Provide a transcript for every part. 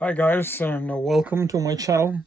Hi guys, and welcome to my channel.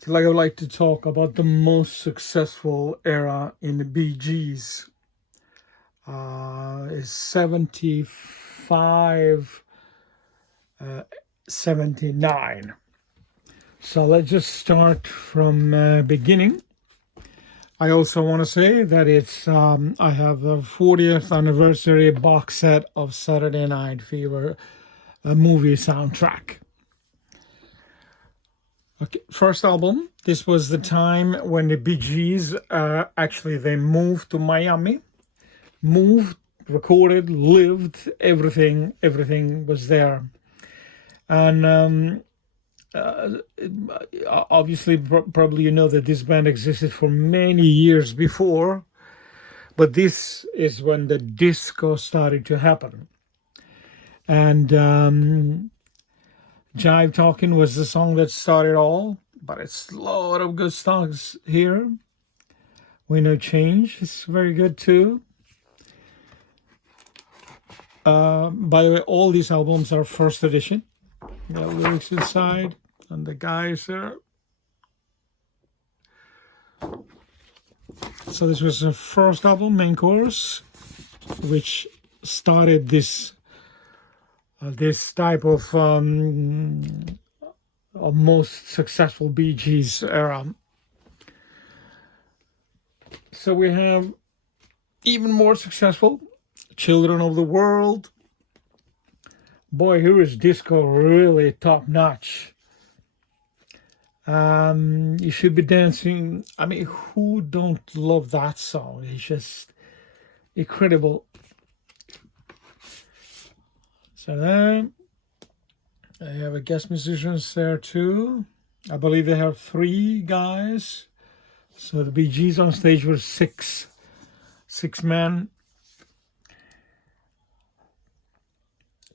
Today I would like to talk about the most successful era in the Bee Gees. Is 75, 79. So let's just start from beginning. I also want to say that I have the 40th anniversary box set of Saturday Night Fever, a movie soundtrack. Okay, first album. This was the time when the Bee Gees actually they moved to Miami, moved, recorded, lived, everything was there, and obviously probably you know that this band existed for many years before, but this is when the disco started to happen, and Jive Talking was the song that started all, but it's a lot of good songs here. We Know Change is very good too. By the way, all these albums are first edition. The lyrics inside and the guys there. So this was the first album, Main Course, which started this type of most successful Bee Gees era. So we have even more successful Children of the World. Boy, here is disco really top notch. You should be dancing. I mean, who don't love that song? It's just incredible. So then I have a guest musicians there too. I believe they have 3 guys. So the Bee Gees on stage were six men.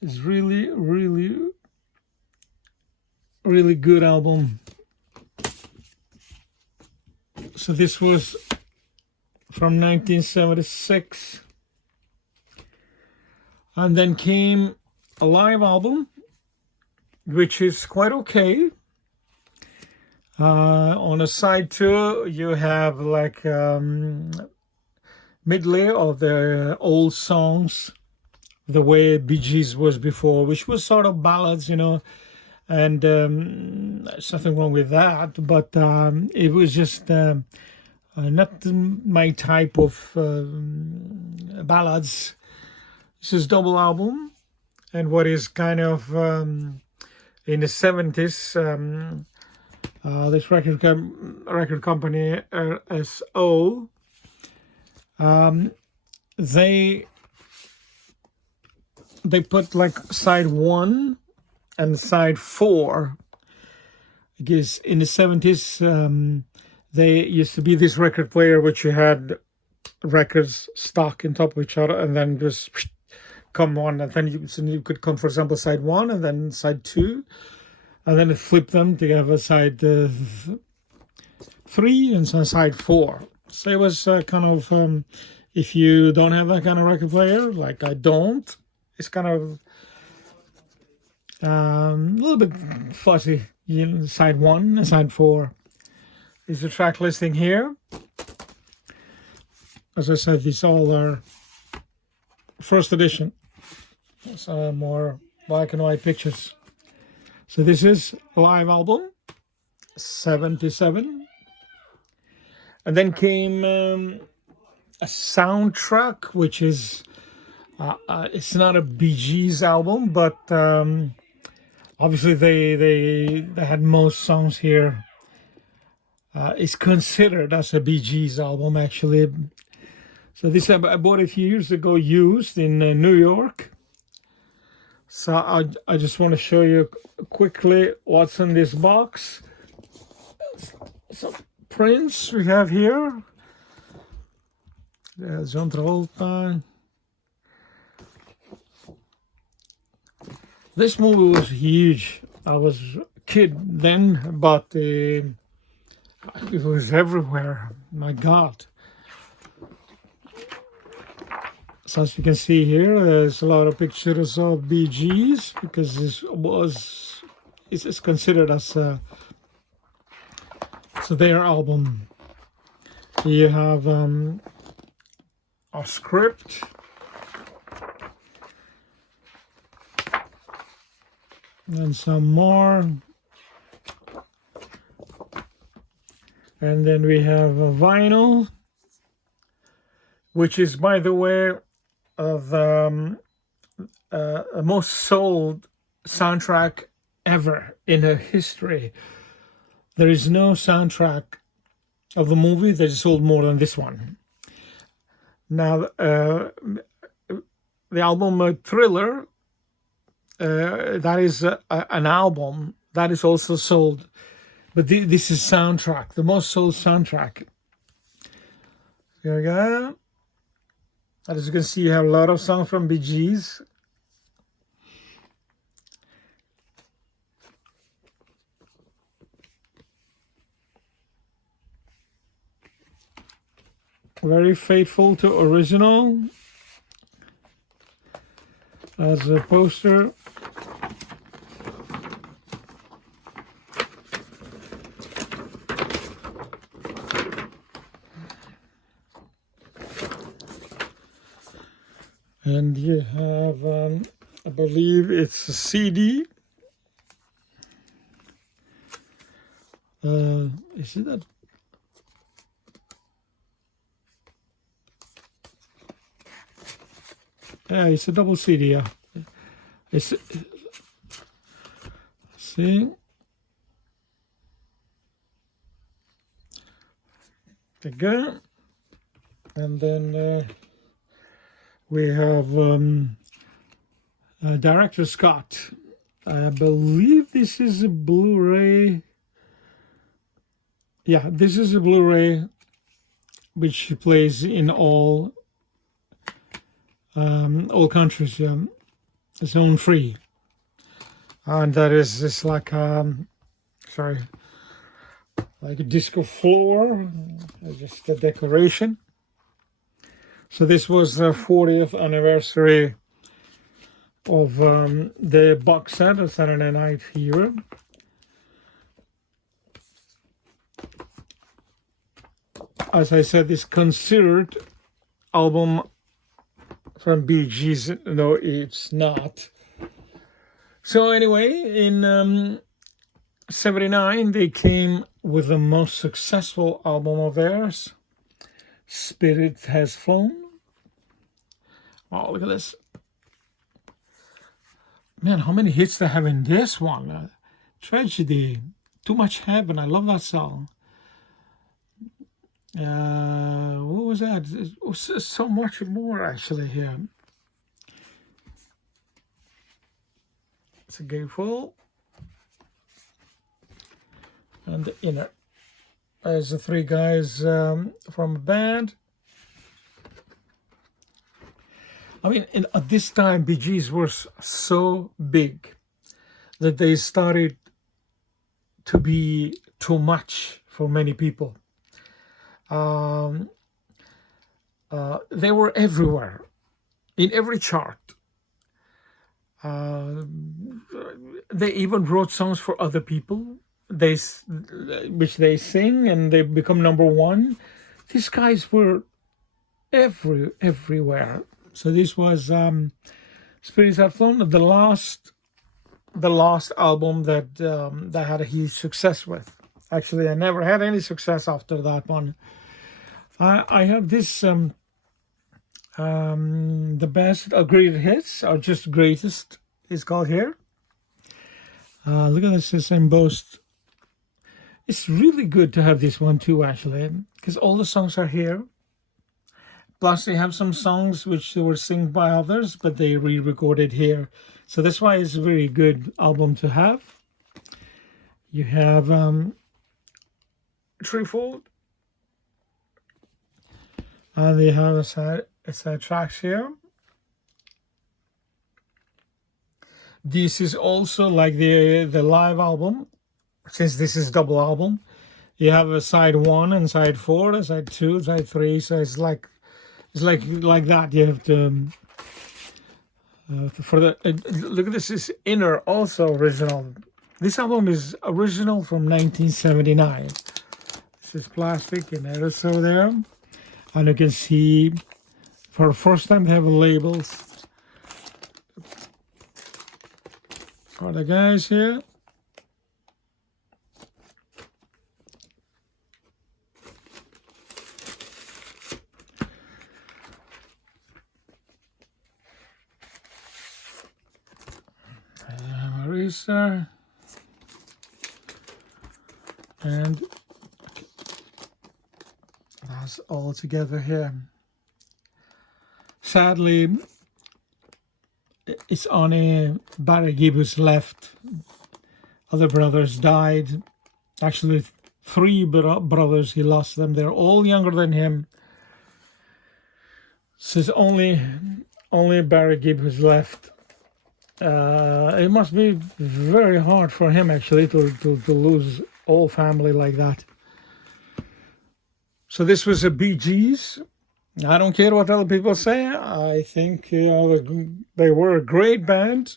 It's really good album. So this was from 1976. And then came a live album, which is quite okay. On a side 2, you have like medley of the old songs, the way Bee Gees was before, which was sort of ballads, and there's nothing wrong with that, but it was just not my type of ballads. This is double album, and what is kind of in the 70s, this record company RSO, they put like side 1 and side 4, because in the 70s they used to be this record player which you had records stuck in top of each other and then just come on, and then you could come, for example, side 1 and then side 2, and then it flipped them to have a side 3 and side 4. So it was kind of if you don't have that kind of record player, like I don't, it's kind of a little bit fuzzy. Side 1 and side 4 is the track listing here. As I said, these all are first edition, so more black and white pictures. So this is a live album, 77. And then came a soundtrack, which is it's not a Bee Gees album, but obviously they had most songs here. It's considered as a Bee Gees album, actually. So this I bought a few years ago, used in New York. So I just want to show you quickly what's in this box. So Prince we have here. John Travolta. This movie was huge. I was a kid then, but it was everywhere. My God. So as you can see here, there's a lot of pictures of Bee Gees, because this was is considered as so their album. You have a script, and some more, and then we have a vinyl, which is, by the way, the most sold soundtrack ever in her history. There is no soundtrack of a movie that is sold more than this one. Now, the album Thriller, that is an album that is also sold, but this is soundtrack, the most sold soundtrack. Here we go. As you can see, you have a lot of songs from Bee Gees. Very faithful to original. As a poster. And you have, I believe it's a CD. Is it that? Yeah, it's a double CD. Yeah, it's see. Again, and then we have Director Scott. I believe this is a Blu-ray. Yeah, this is a Blu-ray which plays in all countries. Yeah, it's own free, and that is just like sorry, like a disco floor, just a decoration. So this was the 40th anniversary of the box set of Saturday Night Fever. As I said, this considered album from Bee Gees. No, it's not. So anyway, in 79, they came with the most successful album of theirs, Spirit Has Flown. Oh, look at this. Man, how many hits they have in this one? Tragedy, Too Much Heaven, I love that song. What was that? It was so much more actually here. It's a gatefold. And the inner. There's the three guys from a band. I mean, at this time, Bee Gees were so big that they started to be too much for many people. They were everywhere, in every chart. They even wrote songs for other people, which they sing, and they become number one. These guys were everywhere. So this was Spirits Have Flown, the last album that that had a huge success with. Actually, I never had any success after that one. I have this the best greatest hits, or just greatest is called here. Look at this, it's embossed. It's really good to have this one too, actually, because all the songs are here. Plus, they have some songs which were sung by others, but they re-recorded here. So that's why it's a very good album to have. You have Threefold. And they have a side tracks here. This is also like the live album, since this is double album. You have a side 1 and side 4, a side 2, side 3. So it's like that. You have to for the look at this is inner also original. This album is original from 1979. This is plastic and aerosol there. And you can see for the first time they have labels for the guys here. Marisa. And that's all together here. Sadly, it's only Barry Gibb who's left. Other brothers died. Actually, 3 brothers, he lost them. They're all younger than him. So it's only Barry Gibb who's left. It must be very hard for him, actually, to lose all family like that. So this was a Bee Gees. I don't care what other people say. I think they were a great band.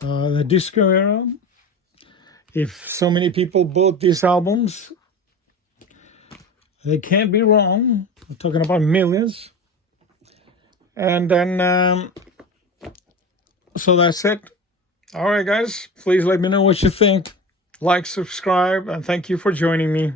The disco era. If so many people bought these albums, they can't be wrong. We're talking about millions. And then, so that's it. All right, guys, please let me know what you think. Like, subscribe, and thank you for joining me.